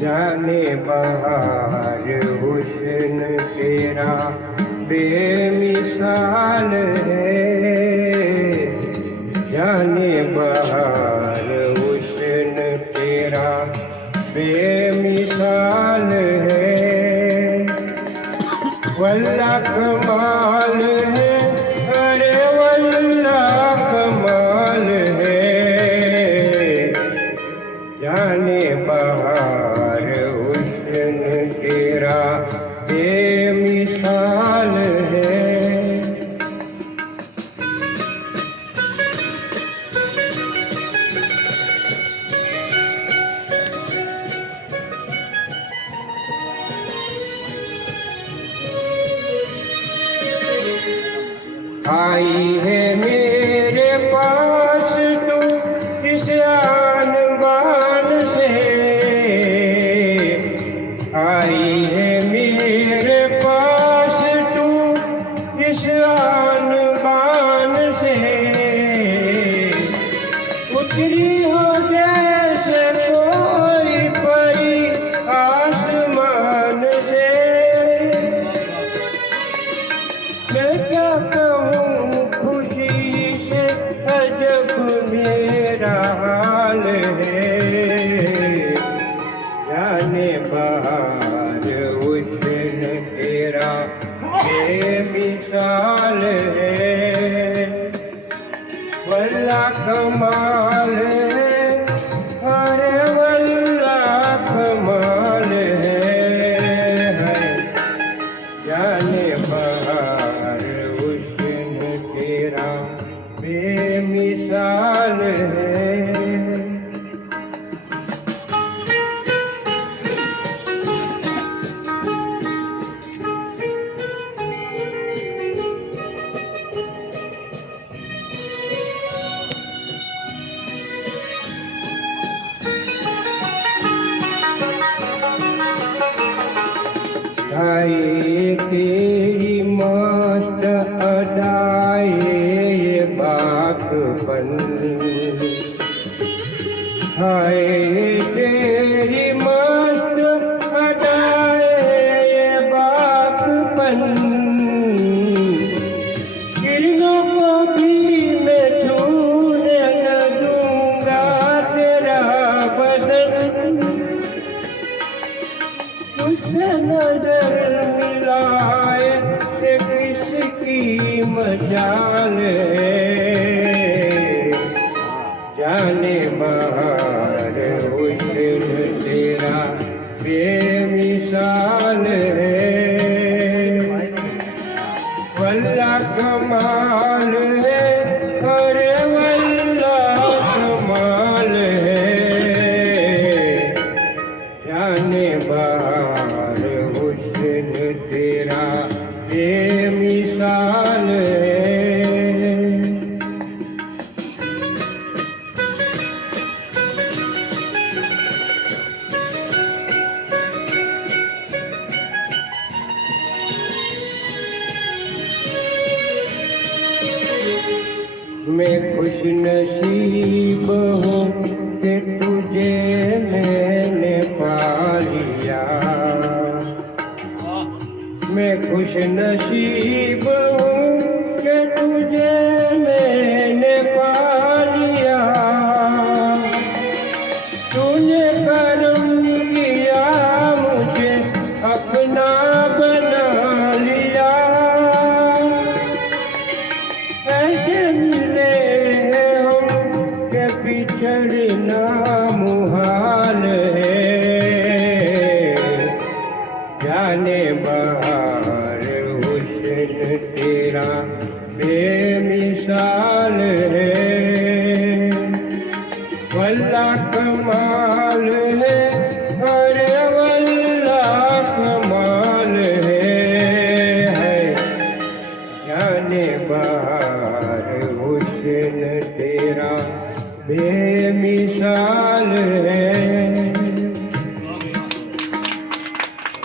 जाने बहार हुस्न तेरा बेमिसाल है, जाने बहार हुस्न तेरा बेमिसाल है। वल्ला कमाल है, अरे वल्ला कमाल है, जाने बहार हुस्न तेरा बेमिसाल है। आई है मेरे पास तू इस आन बान से, आई है मेरे पास तू इस आन बान से, उतरी हो जैसे कोई परी आसमान से। मैं क्या कहूँ खुशी से अजब मेरा हाल है, जाने बहार हुस्न तेरा बेमिसाल है। वल्ला कमाल है, अरे वल्ला कमाल है, जाने बहार हुस्न तेरा बेमिसाल है। हाय तेरी मस्त अदाए ये बातपन, हाय तेरी मस्त अदाए ये बातपन, किरणों को भी मैं छूने न दूंगा तेरा बदन। तुझसे नजर मिलाए ये किसकी मजाल है, जाने बहार हुस्न तेरा बेमिसाल है। वल्ला कमाल है, अरे वल्ला कमाल है, जाने बहार हुस्न तेरा बेमिसाल है। मैं खुश नसीब हूँ कि तुझे मैंने पा लिया, मैं खुश नसीब हूँ कि तुझे मैंने पा लिया। तूने करम किया मुझे अपना बना लिया, ऐसे मिले हम के बिछड़ना मुहाल है, जाने बहार हुस्न बहार हुस्न तेरा बेमिसाल है